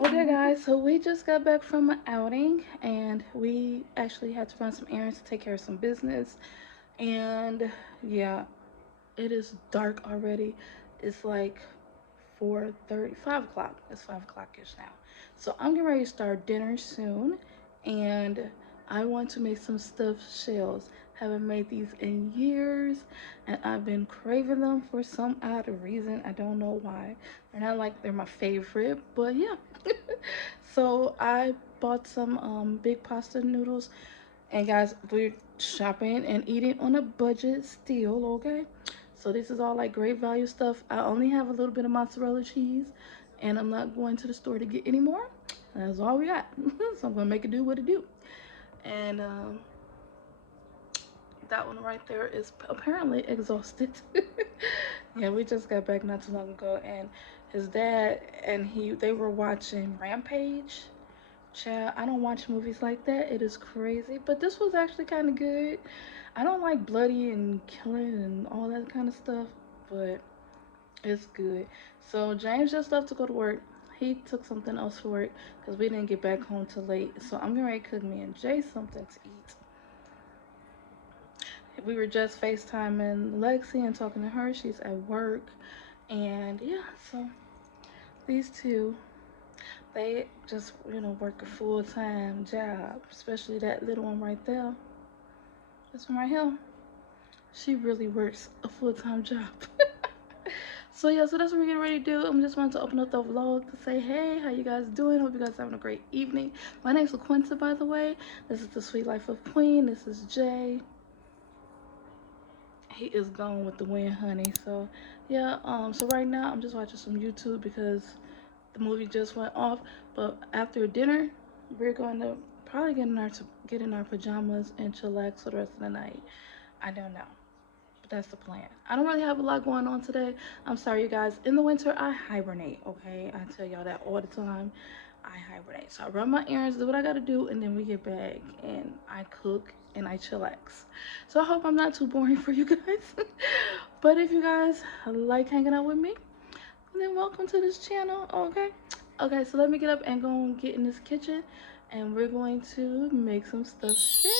Okay, guys, so we just got back from an outing and we actually had to run some errands to take care of some business. And yeah, it is dark already. It's like 4:30, 5 o'clock. It's 5 o'clock ish now. So I'm getting ready to start dinner soon. And I want to make some stuffed shells. Haven't made these in years, and I've been craving them for some odd reason. I don't know why. They're not like they're my favorite, but yeah. So I bought some big pasta noodles, and guys, we're shopping and eating on a budget still, okay? So this is all like great value stuff. I only have a little bit of mozzarella cheese, and I'm not going to the store to get any more. That's all we got. So I'm gonna make it do what it do. And that one right there is apparently exhausted. Yeah, we just got back not too long ago, and his dad and they were watching Rampage. Child, I don't watch movies like that. It is crazy, but this was actually kind of good. I don't like bloody and killing and all that kind of stuff, but it's good. So James just left to go to work. He took something else for work because we didn't get back home till late. So I'm gonna cook me and Jay something to eat. We were just FaceTiming Lexi and talking to her. She's at work, and yeah, so these two, they just work a full-time job, especially that little one right there. This one right here, she really works a full-time job. So yeah, so that's what we're getting ready to do. I'm just wanting to open up the vlog to say, hey, how you guys doing? Hope you guys having a great evening. My name's LaQuinta, by the way. This is the Sweet Life of Queen. This is Jay. He is gone with the wind, honey. So yeah, so right now I'm just watching some YouTube because the movie just went off. But after dinner, we're going to probably get in our pajamas and chillax for the rest of the night. I don't know, but that's the plan. I don't really have a lot going on today. I'm sorry, you guys. In the winter, I hibernate. Okay, I tell y'all that all the time. I hibernate. So I run my errands, do what I gotta do, and then we get back and I cook and I chillax. So I hope I'm not too boring for you guys. But if you guys like hanging out with me, then welcome to this channel. Okay. Okay, so let me get up and go and get in this kitchen, and we're going to make some stuffed shells.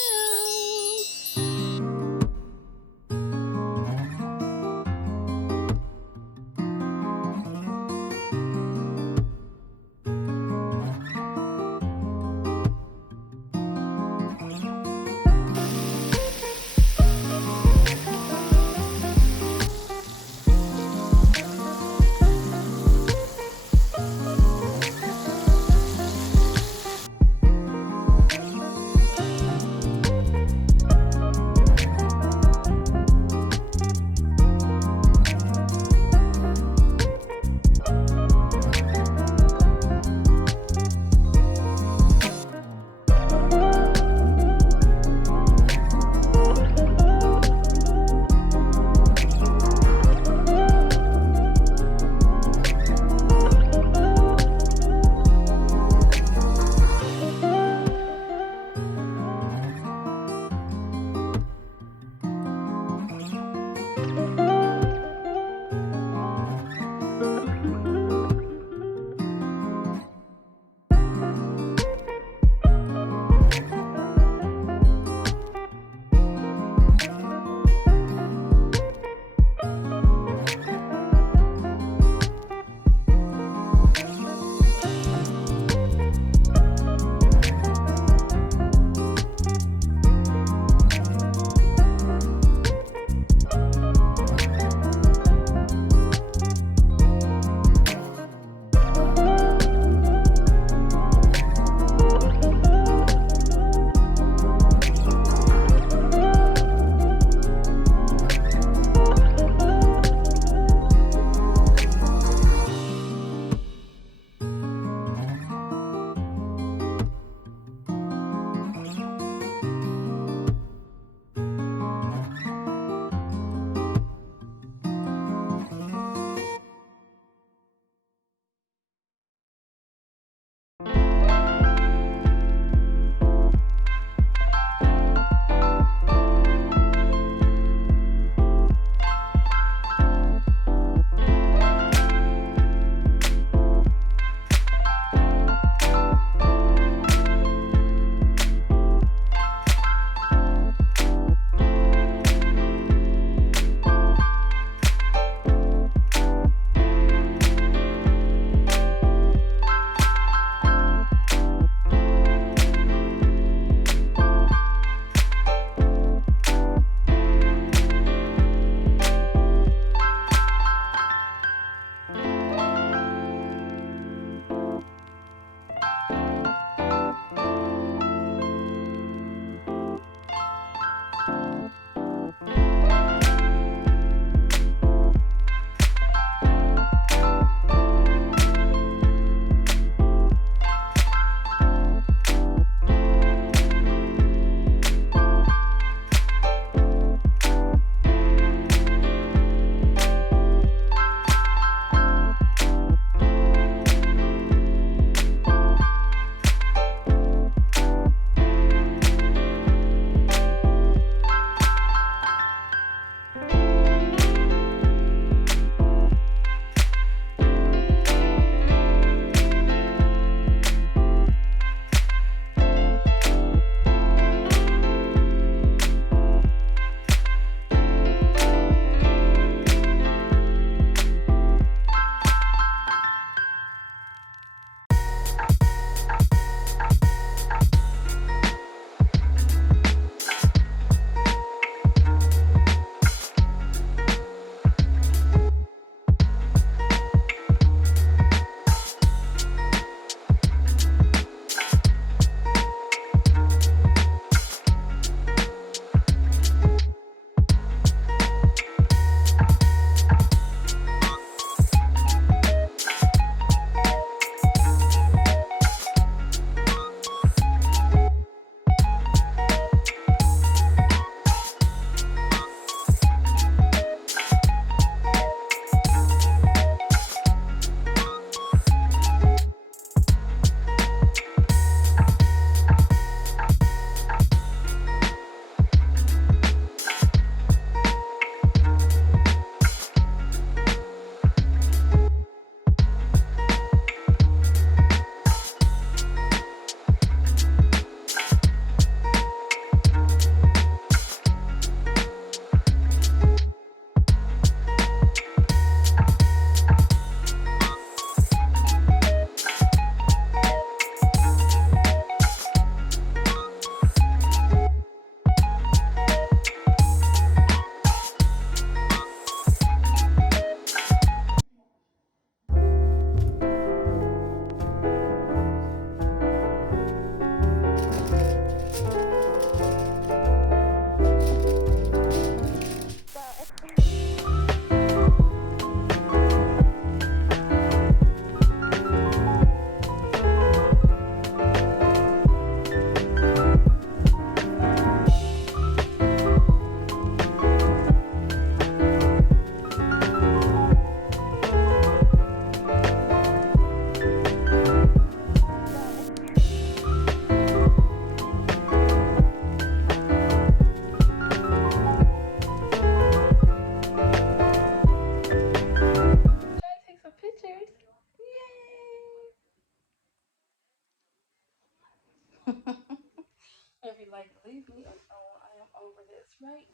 Like, leave me alone. I am over this, right?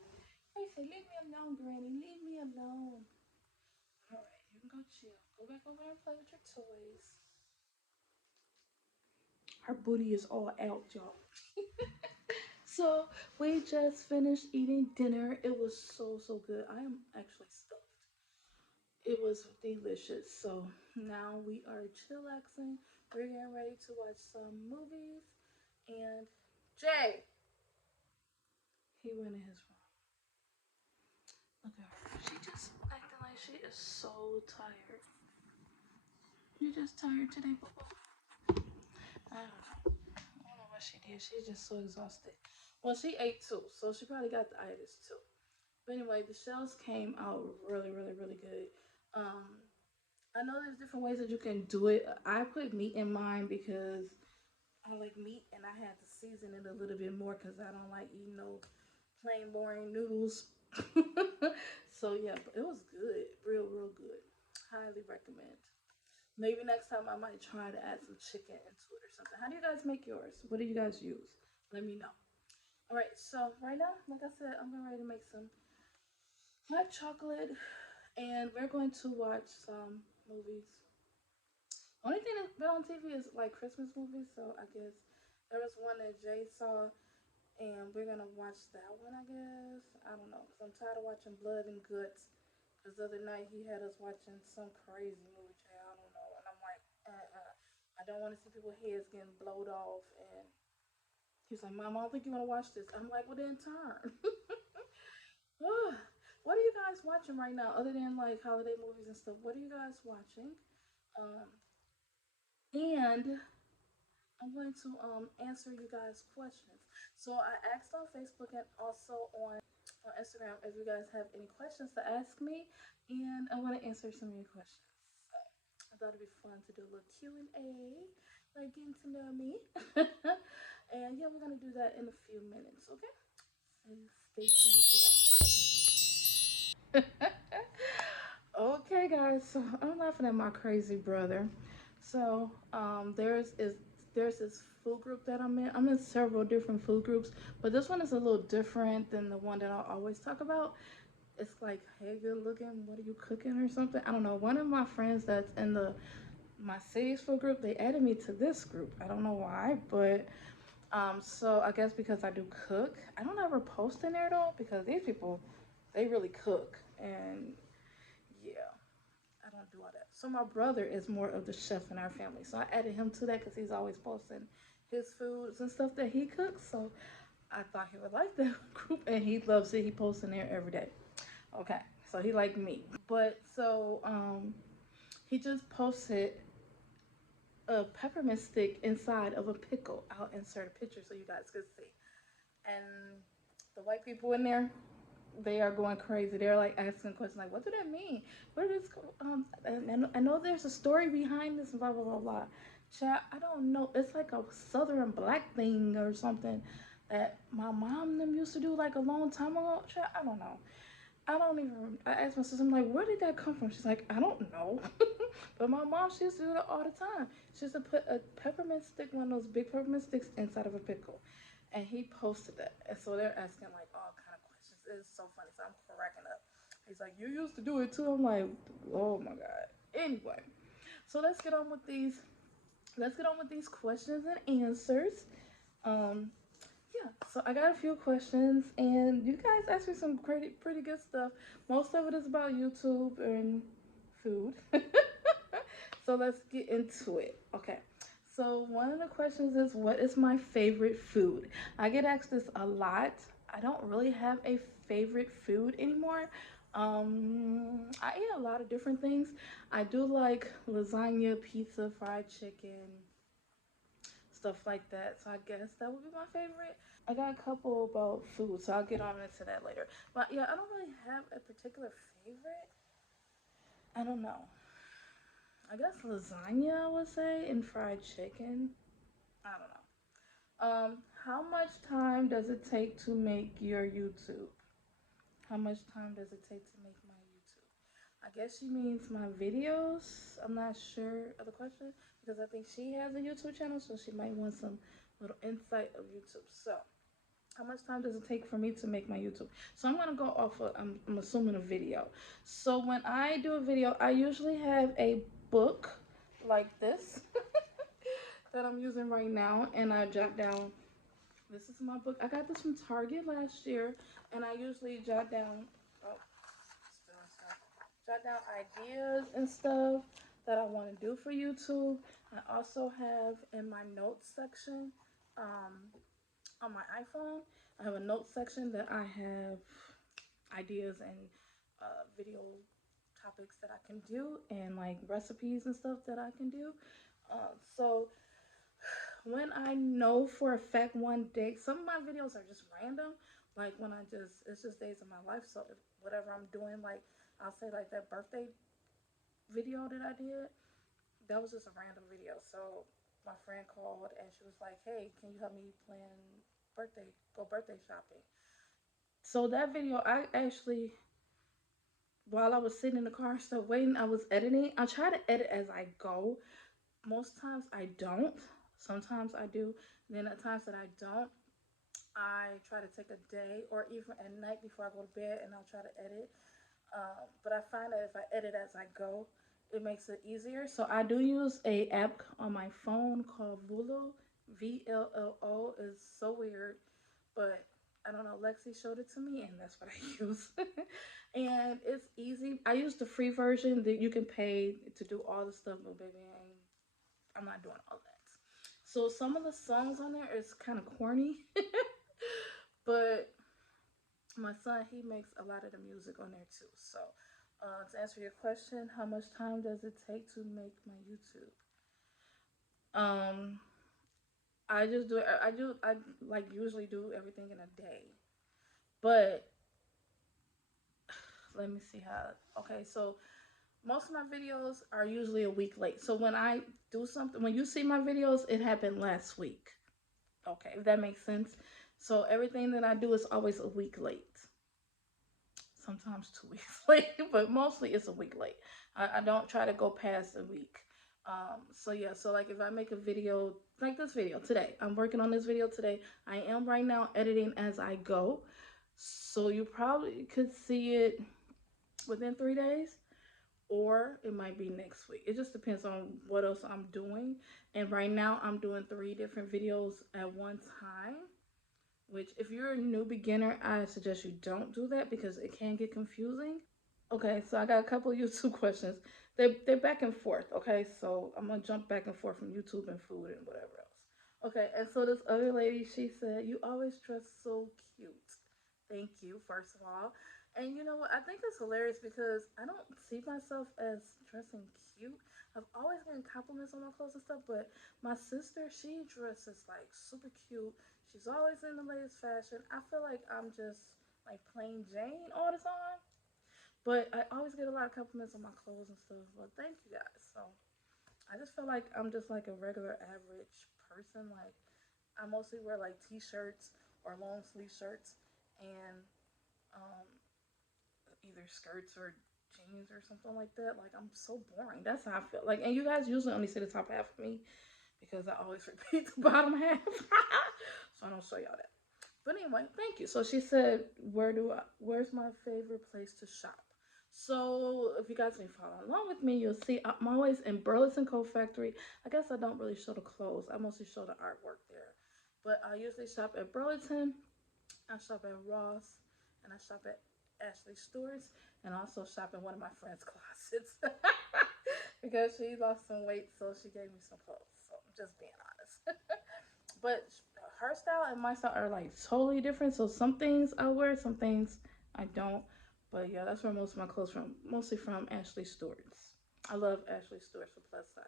I say, leave me alone, Granny. Leave me alone. All right, you can go chill. Go back over there and play with your toys. Her booty is all out, y'all. So we just finished eating dinner. It was so good. I am actually stuffed. It was delicious. So now we are chillaxing. We're getting ready to watch some movies. And Jay, he went in his room. Look at her. She just acting like she is so tired. You just tired today, Boo Boo? I don't know. I don't know what she did. She's just so exhausted. Well, she ate too, so she probably got the itis too. But anyway, the shells came out really good. Um, I know there's different ways that you can do it. I put meat in mine because I like meat and I had to season it a little bit more because I don't like eating no plain boring noodles. So yeah, but it was good, real good. Highly recommend. Maybe next time I might try to add some chicken into it or something. How do you guys make yours? What do you guys use? Let me know. All right, so right now, like I said, I'm getting ready to make some hot chocolate, and we're going to watch some movies. Only thing that's been on TV is like Christmas movies, so I guess there was one that Jay saw, and we're gonna watch that one. I guess I don't know, cause I'm tired of watching blood and guts. Cause the other night he had us watching some crazy movie, Jay. I don't know, and I'm like, I don't want to see people's heads getting blowed off. And he's like, Mom, I don't think you want to watch this. I'm like, well then turn. What are you guys watching right now, other than like holiday movies and stuff? What are you guys watching? Um, and I'm going to answer you guys' questions. So I asked on Facebook and also on Instagram if you guys have any questions to ask me, and I want to answer some of your questions. So I thought it'd be fun to do a little Q&A, like getting to know me. And yeah, we're gonna do that in a few minutes. Okay, so stay tuned for that. Okay, guys. So I'm laughing at my crazy brother. So there's this food group that I'm in. I'm in several different food groups, but this one is a little different than the one that I always talk about. It's like, hey, good looking, what are you cooking or something? I don't know. One of my friends that's in the my city's food group, they added me to this group. I don't know why, but so I guess because I do cook, I don't ever post in there though because these people, they really cook and yeah. I don't do all that. So my brother is more of the chef in our family. So I added him to that because he's always posting his foods and stuff that he cooks. So I thought he would like the group, and he loves it. He posts in there every day. Okay, so he like me. But so he just posted a peppermint stick inside of a pickle. I'll insert a picture so you guys can see. And the white people in there, they are going crazy. They're like asking questions like, "What do that mean? What is and I know there's a story behind this, blah blah blah blah." Chat, I don't know. It's like a southern black thing or something that my mom and them used to do like a long time ago. Chat, I don't know. I don't even. I asked my sister, I'm like, where did that come from? She's like, I don't know. But my mom, she used to do it all the time. She used to put a peppermint stick, one of those big peppermint sticks, inside of a pickle. And he posted that. And so they're asking like all kind of questions. It's so funny. So I'm cracking up. He's like, you used to do it too. I'm like, oh my God. Anyway, so let's get on with these. Let's get on with these questions and answers. Um, yeah, so I got a few questions, and you guys asked me some pretty good stuff. Most of it is about YouTube and food. So let's get into it. Okay. So one of the questions is, what is my favorite food? I get asked this a lot. I don't really have a favorite food anymore. I eat a lot of different things. I do like lasagna, pizza, fried chicken, stuff like that. So I guess that would be my favorite. I got a couple about food, so I'll get on into that later. But yeah, I don't really have a particular favorite. I don't know. I guess lasagna, I would say, and fried chicken. I don't know. How much time does it take to make your YouTube? How much time does it take to make my YouTube? I guess she means my videos. I'm not sure of the question because I think she has a YouTube channel, so she might want some little insight of YouTube. So How much time does it take for me to make my YouTube? So I'm gonna go off of, I'm assuming a video. So when I do a video, I usually have a book like this that I'm using right now, and I jot down, this is my book. I got this from Target last year, and I usually jot down, oh, spilling stuff. Jot down ideas and stuff that I want to do for YouTube. I also have in my notes section, on my iPhone, I have a notes section that I have ideas and video topics that I can do, and like recipes and stuff that I can do. So when I know for a fact one day, some of my videos are just random. Like when it's just days of my life. So if whatever I'm doing, like I'll say like that birthday video that I did, that was just a random video. So my friend called and she was like, "Hey, can you help me plan birthday shopping?" So that video, I actually, while I was sitting in the car still waiting, I was editing. I try to edit as I go. Most times I don't. Sometimes I do. Then at times that I don't, I try to take a day or even at night before I go to bed and I'll try to edit. But I find that if I edit as I go, it makes it easier. So I do use a app on my phone called Vllo. VLLO is so weird, but I don't know. Lexi showed it to me, and that's what I use. And it's easy. I use the free version that you can pay to do all the stuff, but baby, I'm not doing all that. So some of the songs on there is kind of corny, but my son, he makes a lot of the music on there too. So to answer your question, how much time does it take to make my YouTube? Um, I just do it. I like usually do everything in a day, but let me see how. Okay, so most of my videos are usually a week late. So when I do something, when you see my videos, it happened last week. Okay, if that makes sense. So everything that I do is always a week late. Sometimes 2 weeks late, but mostly it's a week late. I don't try to go past a week. So yeah, so like if I make a video like this video today, I'm working on this video today. I am right now editing as I go. So you probably could see it within 3 days, or it might be next week. It just depends on what else I'm doing. And right now I'm doing 3 different videos at one time, which if you're a new beginner, I suggest you don't do that because it can get confusing. Okay, so I got a couple of YouTube questions. They're back and forth. Okay, so I'm gonna jump back and forth from YouTube and food and whatever else. Okay, and so this other lady, she said, "You always dress so cute." Thank you, first of all. And you know what? I think it's hilarious because I don't see myself as dressing cute. I've always gotten compliments on my clothes and stuff, but my sister, she dresses like super cute. She's always in the latest fashion. I feel like I'm just like plain Jane all the time. But I always get a lot of compliments on my clothes and stuff. Well, thank you guys. So I just feel like I'm just like a regular average person. Like I mostly wear like t-shirts or long sleeve shirts and um, either skirts or jeans or something like that. Like I'm so boring. That's how I feel. Like, and you guys usually only see the top half of me because I always repeat the bottom half, so I don't show y'all that. But anyway, thank you. So she said, where's my favorite place to shop? So if you guys been following along with me, you'll see I'm always in Burlington Coat Factory. I guess I don't really show the clothes. I mostly show the artwork there. But I usually shop at Burlington. I shop at Ross, and I shop at Ashley Stores, and I also shop in one of my friends' closets because she lost some weight, so she gave me some clothes. So I'm just being honest. But her style and my style are like totally different. So some things I wear, some things I don't. But yeah, that's where most of my clothes from. Mostly from Ashley Stewart's. I love Ashley Stewart's for plus size.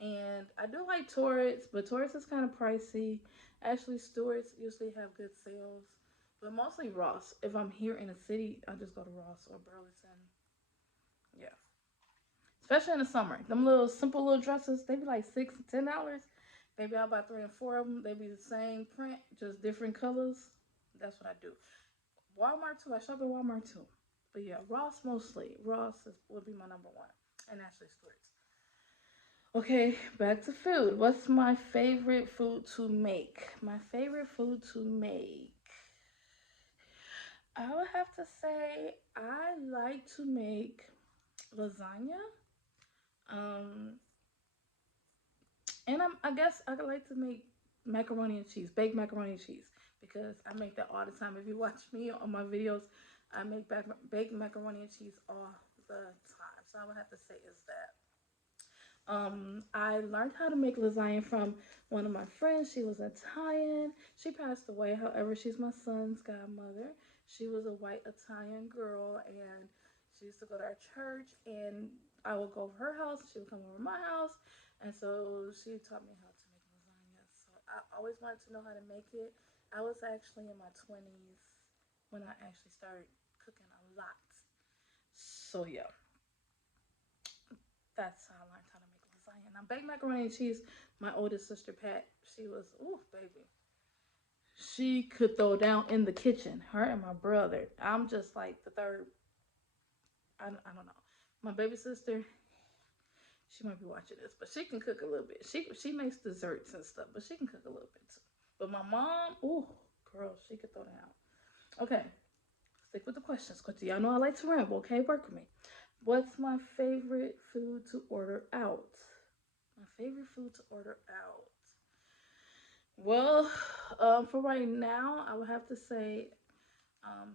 And I do like Torrance, but Torrance is kind of pricey. Ashley Stewart's usually have good sales, but mostly Ross. If I'm here in a city, I just go to Ross or Burlington. Yeah, especially in the summer. Them little simple little dresses, they be like $6, $10. Maybe I'll buy 3 or 4 of them. They be the same print, just different colors. That's what I do. Walmart too. I shop at Walmart too. But yeah, Ross mostly. Would be my number one, and Ashley Stewart's. Okay, back to food. What's my favorite food to make? My favorite food to make. I would have to say I like to make lasagna. Um, and I guess I like to make macaroni and cheese, baked macaroni and cheese, because I make that all the time. If you watch me on my videos, I make baked macaroni and cheese all the time. So I would have to say is that. I learned how to make lasagna from one of my friends. She was Italian. She passed away. However, she's my son's godmother. She was a white Italian girl, and she used to go to our church. And I would go over her house. She would come over to my house, and so she taught me how to make lasagna. So I always wanted to know how to make it. I was actually in my 20s when I actually started cooking a lot. So yeah, that's how I learned how to make lasagna. Now, baked macaroni and cheese, my oldest sister Pat, she was, ooh, baby. She could throw down in the kitchen. Her and my brother. I'm just like the third. I don't know. My baby sister, she might be watching this, but she can cook a little bit. She makes desserts and stuff, but she can cook a little bit too. But my mom, ooh, girl, she could throw down. Okay, stick with the questions, because y'all know I like to ramble. Okay, work with me. What's my favorite food to order out? My favorite food to order out. Well, for right now, I would have to say um,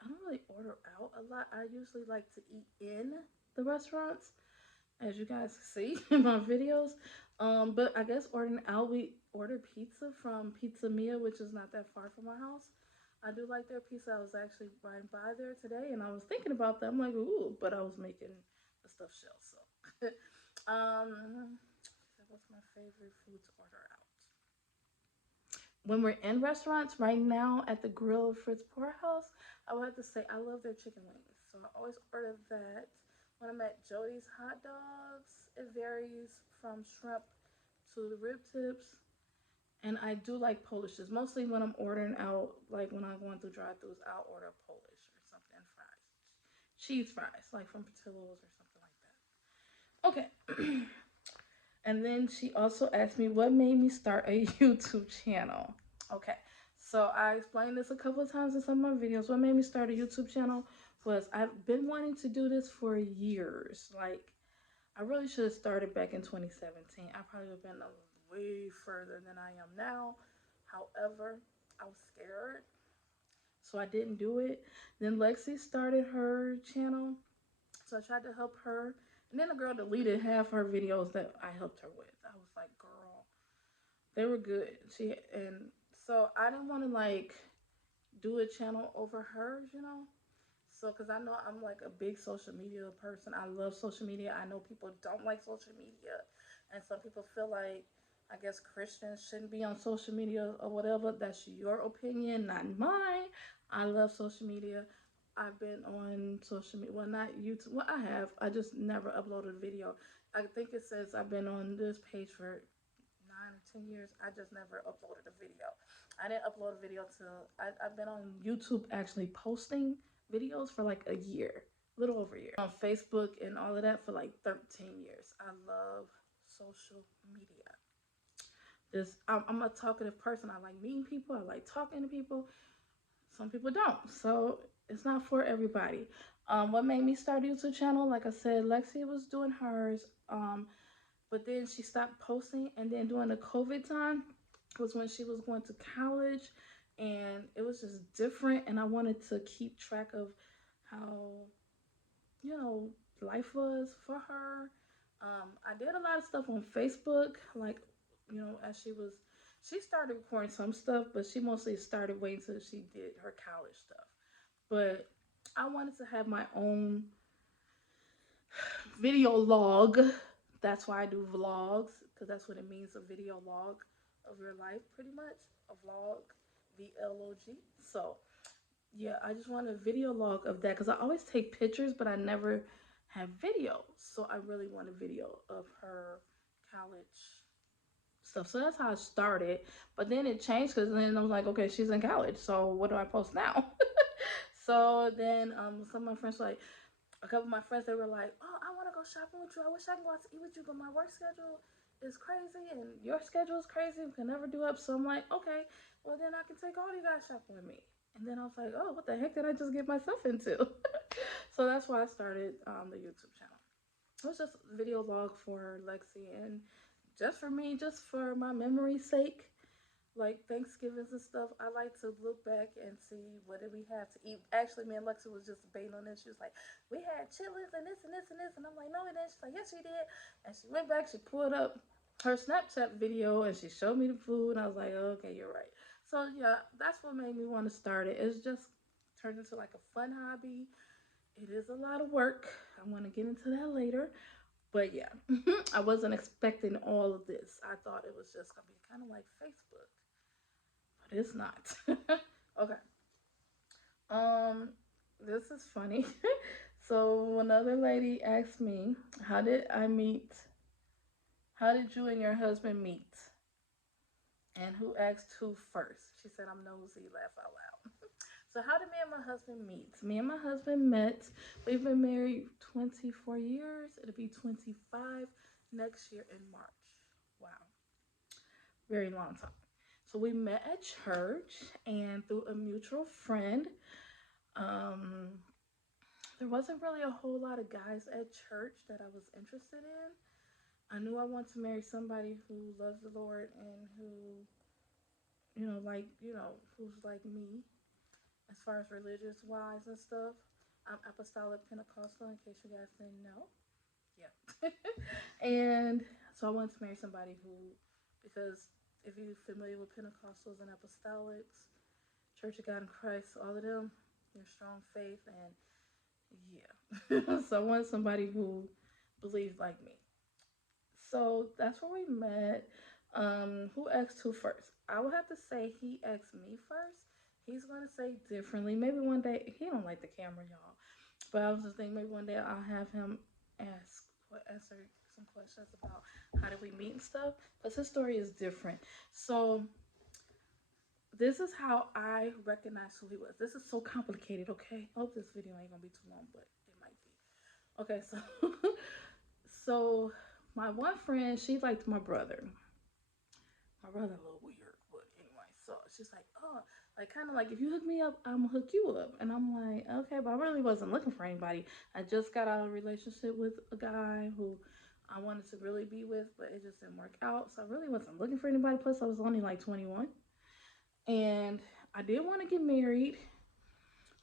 I don't really order out a lot. I usually like to eat in the restaurants, as you guys see in my videos. But I guess ordering out, we order pizza from Pizza Mia, which is not that far from my house. I do like their pizza. I was actually riding by there today, and I was thinking about that. I'm like, ooh, but I was making the stuffed shell. So, what's my favorite food to order out? When we're in restaurants right now at the Grill of Fritz Poorhouse, I would have to say I love their chicken wings. So I always order that. When I'm at Jody's Hot Dogs, it varies from shrimp to the rib tips. And I do like Polishes. Mostly when I'm ordering out, like when I'm going through drive-thrus, I'll order Polish or something, fries. Cheese fries, like from Patillo's or something like that. Okay. And then she also asked me what made me start a YouTube channel. Okay, so I explained this a couple of times in some of my videos. What made me start a YouTube channel was I've been wanting to do this for years. Like, I really should have started back in 2017. I probably would have been way further than I am now. However, I was scared, so I didn't do it. Then Lexi started her channel, so I tried to help her. And then the girl deleted half her videos that I helped her with. I was like, girl, they were good. And so I didn't want to like do a channel over hers. So, because I know I'm like a big social media person. I love social media. I know people don't like social media. And some people feel like, I guess Christians shouldn't be on social media or whatever. That's your opinion, not mine. I love social media. I've been on social media. Well, not YouTube. Well, I have. I just never uploaded a video. I think it says I've been on this page for 9 or 10 years. I just never uploaded a video. I didn't upload a video till I've been on YouTube actually posting videos for like a year, a little over a year. On Facebook and all of that for like 13 years. I love social media. I'm a talkative person. I like meeting people. I like talking to people. Some people don't. So it's not for everybody. What made me start a YouTube channel? Like I said, Lexi was doing hers. But then she stopped posting, and then during the COVID time was when she was going to college, and it was just different, and I wanted to keep track of how, you know, life was for her. I did a lot of stuff on Facebook, like, as she started recording some stuff, but she mostly started waiting until she did her college stuff. But I wanted to have my own video log. That's why I do vlogs, because that's what it means, a video log of your life, pretty much. A vlog, VLOG. So, yeah, I just want a video log of that, because I always take pictures, but I never have video. So, I really want a video of her college stuff. So, that's how I started. But then it changed, because then I was like, okay, she's in college, so what do I post now? So, then some of my friends were like, a couple of my friends, they were like, oh, I want to go shopping with you. I wish I could go out to eat with you, but my work schedule is crazy and your schedule is crazy. We can never do up. So I'm like, okay, well then I can take all you guys shopping with me. And then I was like, oh, what the heck did I just get myself into? So that's why I started the YouTube channel. It was just a video log for Lexi and just for me, just for my memory's sake. Like Thanksgivings and stuff, I like to look back and see what did we have to eat. Actually, me and Lexi was just debating on this. She was like, "We had chilies and this and this and this," and I'm like, "No, we didn't." She's like, "Yes, we did." And she went back, she pulled up her Snapchat video, and she showed me the food, and I was like, oh, "Okay, you're right." So yeah, that's what made me want to start it. It's just turned into like a fun hobby. It is a lot of work. I want to get into that later. But yeah, I wasn't expecting all of this. I thought it was just gonna be kind of like Facebook, but it's not. Okay. Um, this is funny. So another lady asked me, "How did I meet? How did you and your husband meet? And who asked who first?" She said, "I'm nosy." Laugh out loud. So how did me and my husband meet? Me and my husband met. We've been married 24 years. It'll be 25 next year in March. Wow, very long time. So we met at church and through a mutual friend. Um, there wasn't really a whole lot of guys at church that I was interested in. I knew I wanted to marry somebody who loves the Lord and who, who's like me as far as religious wise and stuff. I'm apostolic Pentecostal, in case you guys didn't know. Yeah. And so I wanted to marry somebody who, because if you're familiar with Pentecostals and apostolics, Church of God in Christ, all of them, they're strong faith, and yeah. So I wanted somebody who believed like me. So that's where we met. Who asked who first? I would have to say he asked me first. He's gonna say differently. Maybe one day he don't like the camera, y'all. But I was just thinking maybe one day I'll have him answer some questions about how did we meet and stuff. Because his story is different. So this is how I recognize who he was. This is so complicated, okay? I hope this video ain't gonna be too long, but it might be. Okay, so so my one friend, she liked my brother. My brother a little weird, but anyway, so she's like, oh, like kind of like if you hook me up, I'm gonna hook you up. And I'm like, okay, but I really wasn't looking for anybody. I just got out of a relationship with a guy who I wanted to really be with, but it just didn't work out. So I really wasn't looking for anybody. Plus, I was only like 21. And I did want to get married,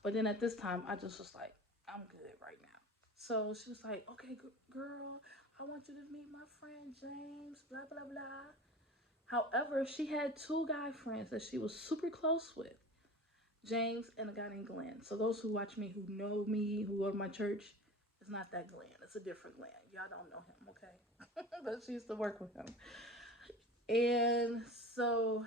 but then at this time, I just was like, I'm good right now. So she was like, okay, girl, I want you to meet my friend James, blah, blah, blah. However, she had two guy friends that she was super close with, James and a guy named Glenn. So those who watch me, who know me, who go to my church, it's not that Glenn. It's a different Glenn. Y'all don't know him, okay? But she used to work with him. And so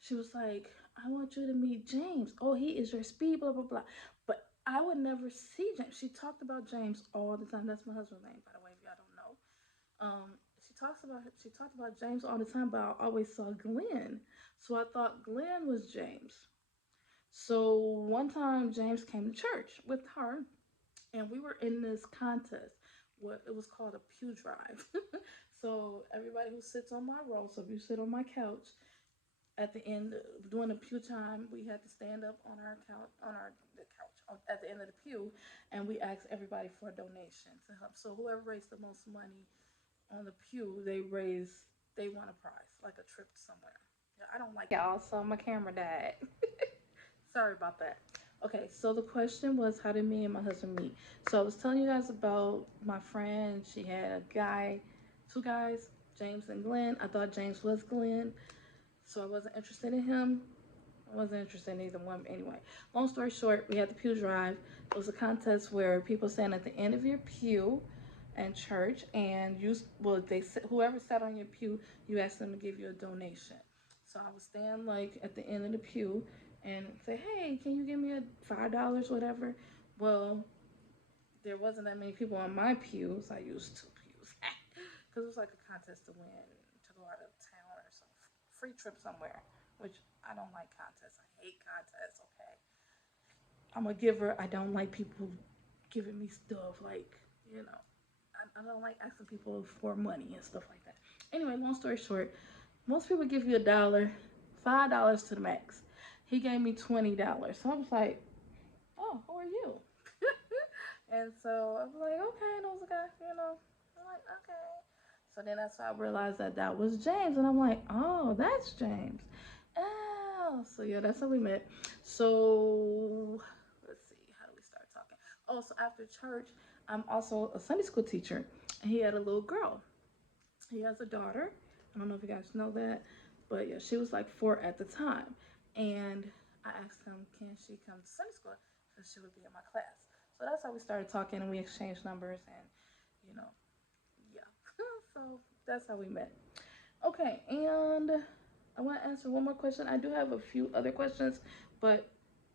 she was like, I want you to meet James. Oh, he is your speed, blah, blah, blah. But I would never see James. She talked about James all the time. That's my husband's name, by the way, if y'all don't know. She talked about James all the time, but I always saw Glenn. So I thought Glenn was James. So one time James came to church with her, and we were in this contest. What it was called a pew drive. So everybody who sits on my row, so if you sit on my couch, at the end during the pew time, we had to stand up on our couch at the end of the pew, and we asked everybody for a donation to help. So whoever raised the most money on the pew, they won a prize, like a trip somewhere. Yeah, I don't like y'all, so my camera died. Sorry about that. Okay, so the question was, how did me and my husband meet? So I was telling you guys about my friend. She had a guy, two guys, James and Glenn. I thought James was Glenn, so I wasn't interested in him. I wasn't interested in either one. Anyway, long story short, we had the pew drive. It was a contest where people stand at the end of your pew in church, and whoever sat on your pew, you ask them to give you a donation. So I would stand like at the end of the pew and say, "Hey, can you give me a $5, whatever?" Well, there wasn't that many people on my pews. I used two pews because it was like a contest to win to go out of town or some free trip somewhere, which I don't like contests. I hate contests. Okay, I'm a giver. I don't like people giving me stuff like I don't like asking people for money and stuff like that. Anyway, long story short, most people give you $1, $5 to the max. He gave me $20. So I was like, oh, who are you? And so I was like, okay, and I was like, I'm like, okay. So then that's how I realized that that was James, and I'm like, oh, that's James. Oh, so yeah, that's how we met. So let's see, how do we start talking? Oh, so after church, I'm also a Sunday school teacher, and he had a little girl. He has a daughter. I don't know if you guys know that, but yeah, she was like 4 at the time. And I asked him, can she come to Sunday school? Because she would be in my class. So that's how we started talking and we exchanged numbers and, you know, yeah. So that's how we met. Okay, and I want to answer one more question. I do have a few other questions, but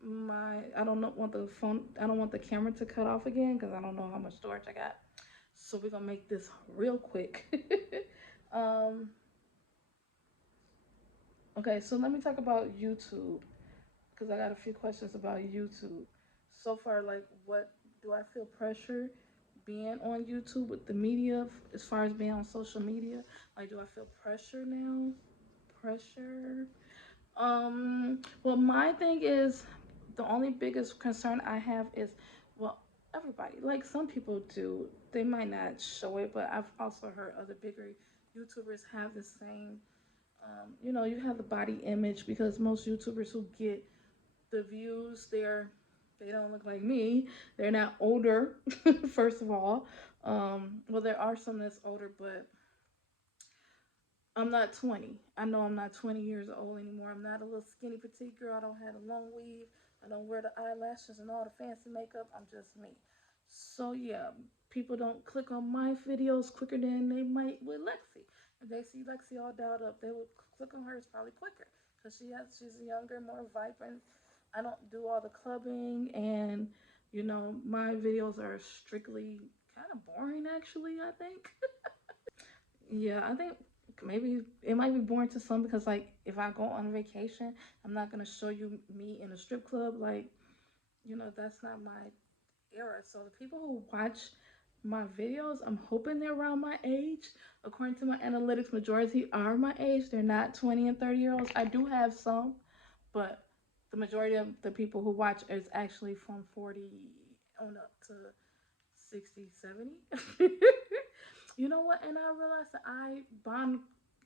I don't want the phone, I don't want the camera to cut off again because I don't know how much storage I got. So we're gonna make this real quick. um, okay, so let me talk about YouTube because I got a few questions about YouTube. So far, like, what do I feel pressure being on YouTube with the media as far as being on social media? Like, do I feel pressure now? Pressure? Well, my thing is the only biggest concern I have is, well, everybody, like some people do, they might not show it, but I've also heard other bigger YouTubers have the same, you have the body image because most YouTubers who get the views, they don't look like me. They're not older, first of all. Well, there are some that's older, but I'm not 20. I know I'm not 20 years old anymore. I'm not a little skinny petite girl. I don't have a long weave. I don't wear the eyelashes and all the fancy makeup. I'm just me. So yeah, people don't click on my videos quicker than they might with Lexi. If they see Lexi all dialed up, they would click on hers probably quicker because she's younger, more vibrant. I don't do all the clubbing, and my videos are strictly kind of boring actually. I think. Yeah, I think maybe it might be boring to some because, like, if I go on vacation, I'm not gonna show you me in a strip club. Like, that's not my era. So the people who watch my videos, I'm hoping they're around my age. According to my analytics, majority are my age. They're not 20 and 30-year-olds. I do have some, but the majority of the people who watch is actually from 40 on up to 60, 70. You know what? And I realized that I bond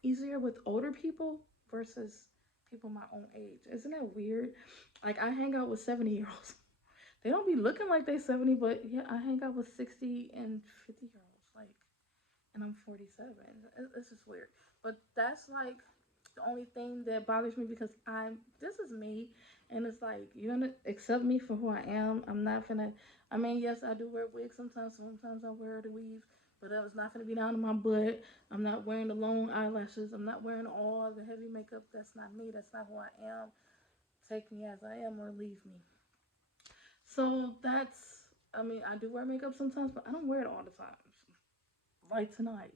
easier with older people versus people my own age. Isn't that weird? Like, I hang out with 70-year-olds. They don't be looking like they 70, but yeah, I hang out with 60 and 50-year-olds. Like, and I'm 47. It's just weird. But that's like the only thing that bothers me because this is me, and it's like you're gonna accept me for who I am. I'm not gonna. I mean, yes, I do wear wigs sometimes. Sometimes I wear the weave, but it's not gonna be down to my butt. I'm not wearing the long eyelashes. I'm not wearing all the heavy makeup. That's not me. That's not who I am. Take me as I am or leave me. So that's. I mean, I do wear makeup sometimes, but I don't wear it all the time. Like tonight.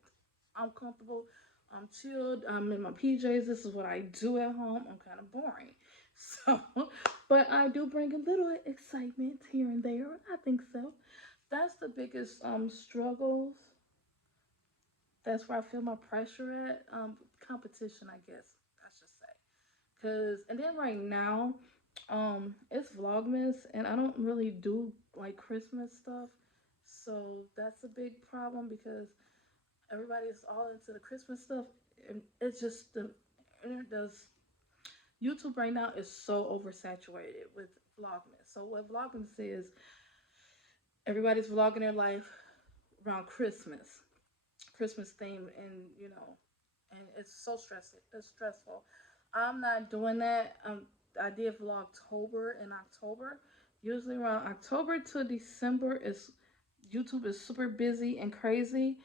I'm comfortable. I'm chilled. I'm in my PJs. This is what I do at home. I'm kind of boring. So, but I do bring a little excitement here and there. I think so. That's the biggest struggles. That's where I feel my pressure at. Competition, I guess I should say. And then right now, it's Vlogmas, and I don't really do like Christmas stuff. So that's a big problem because everybody's all into the Christmas stuff, and it's just does YouTube right now is so oversaturated with Vlogmas. So what Vlogmas is, everybody's vlogging their life around Christmas theme, and and it's so stressful. It's stressful. I'm not doing that. I did Vlogtober in October. Usually around October to December is YouTube is super busy and crazy.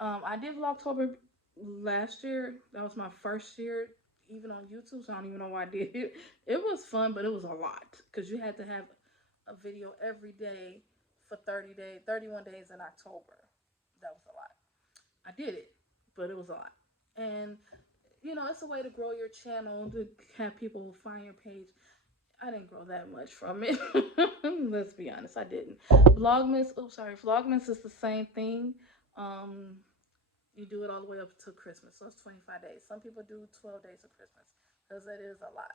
I did Vlogtober last year. That was my first year even on YouTube, so I don't even know why I did it. It was fun, but it was a lot because you had to have a video every day for 30 days, 31 days in October. That was a lot. I did it, but it was a lot. And it's a way to grow your channel to have people find your page. I didn't grow that much from it. Let's be honest, I didn't. Vlogmas is the same thing. Um, you do it all the way up to Christmas, so it's 25 days. Some people do 12 days of Christmas because that is a lot.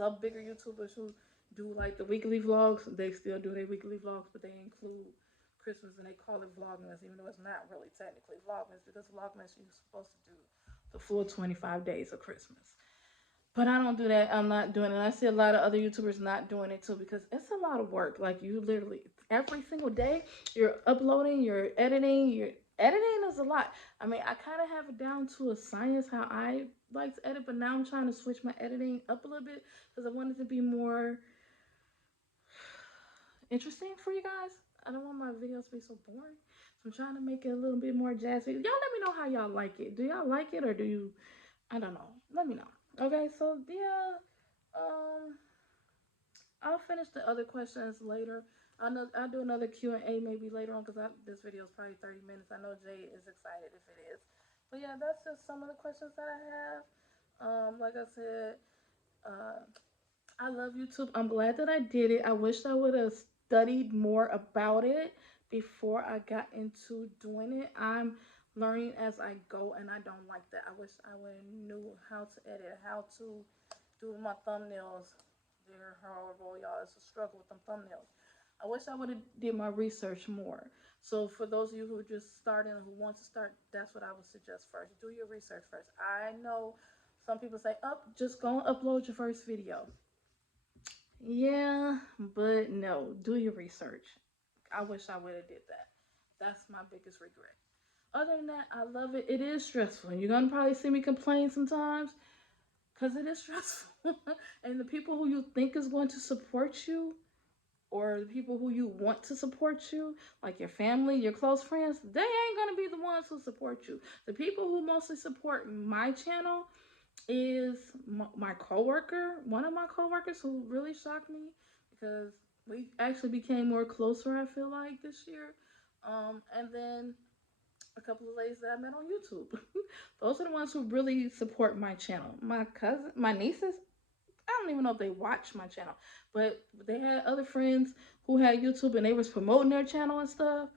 some bigger YouTubers who do like the weekly vlogs, they still do their weekly vlogs, but they include Christmas and they call it Vlogmas, even though it's not really technically Vlogmas, because Vlogmas you're supposed to do the full 25 days of Christmas. But I don't do that. I'm not doing it. I see a lot of other YouTubers not doing it too because it's a lot of work. Like you literally every single day you're uploading, you're editing, you're editing is a lot. I mean, I kind of have it down to a science how I like to edit, but now I'm trying to switch my editing up a little bit because I want it to be more interesting for you guys. I don't want my videos to be so boring. So I'm trying to make it a little bit more jazzy. Y'all let me know how y'all like it. Do y'all like it or do you I don't know. Let me know. Okay, so yeah, um, I'll finish the other questions later. I'll do another Q&A maybe later on because this video is probably 30 minutes. I know Jay is excited if it is. But yeah, that's just some of the questions that I have. Like I said, uh, I love YouTube. I'm glad that I did it. I wish I would have studied more about it before I got into doing it. I'm learning as I go and I don't like that. I wish I would have knew how to edit, how to do my thumbnails. They're horrible, y'all. It's a struggle with them thumbnails. I wish I would have did my research more. So for those of you who are just starting and who want to start, that's what I would suggest first. Do your research first. I know some people say, just go and upload your first video. Yeah, but no, do your research. I wish I would have did that. That's my biggest regret. Other than that, I love it. It is stressful. You're gonna probably see me complain sometimes because it is stressful. And the people who you think is going to support you, or the people who you want to support you, like your family, your close friends, they ain't gonna be the ones who support you. The people who mostly support my channel is my coworker, one of my coworkers who really shocked me because we actually became more closer. I feel like this year, and then a couple of ladies that I met on YouTube. Those are the ones who really support my channel. My cousin, my nieces, I don't even know if they watch my channel, but they had other friends who had YouTube and they was promoting their channel and stuff.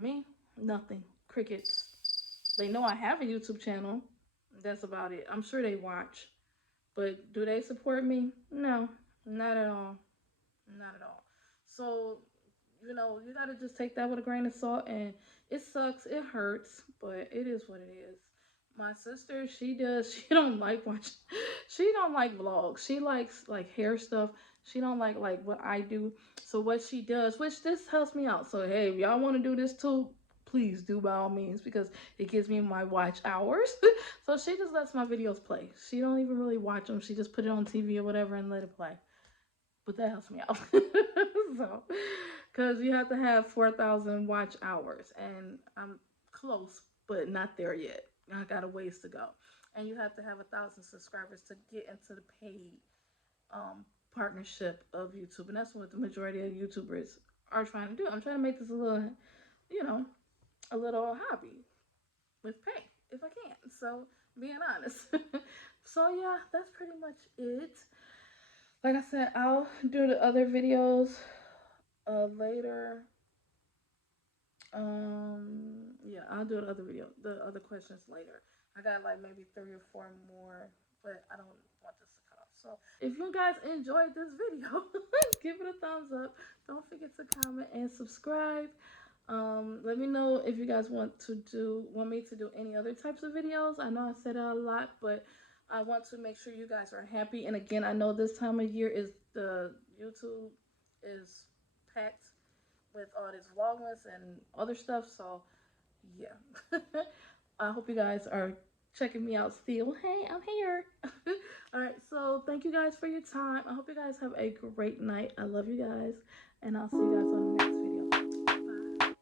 Me, nothing, crickets. They know I have a YouTube channel. That's about it. I'm sure they watch. But do they support me? No, not at all. Not at all. So, you gotta just take that with a grain of salt. And it sucks. It hurts, but it is what it is. My sister, she don't like watching, she don't like vlogs. She likes like hair stuff. She don't like what I do. So what she does, which this helps me out. So hey, if y'all want to do this too, please do by all means because it gives me my watch hours. So she just lets my videos play. She don't even really watch them. She just put it on TV or whatever and let it play. But that helps me out. So, because you have to have 4,000 watch hours, and I'm close, but not there yet. I got a ways to go. And you have to have 1,000 subscribers to get into the paid partnership of YouTube, and that's what the majority of YouTubers are trying to do. I'm trying to make this a little, you know, a little hobby with pay if I can. So being honest. So yeah, that's pretty much it. Like I said, I'll do the other videos later. Yeah, I'll do the other questions later. I got like maybe 3 or 4 more, but I don't want this to cut off. So if you guys enjoyed this video, give it a thumbs up. Don't forget to comment and subscribe. Let me know if you guys want me to do any other types of videos. I know I said it a lot, but I want to make sure you guys are happy. And again, I know this time of year is the YouTube is packed with all this vlogmas and other stuff. So yeah, I hope you guys are checking me out still. Hey, I'm here. All right, so thank you guys for your time. I hope you guys have a great night. I love you guys, and I'll see you guys on the next video.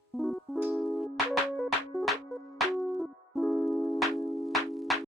Bye.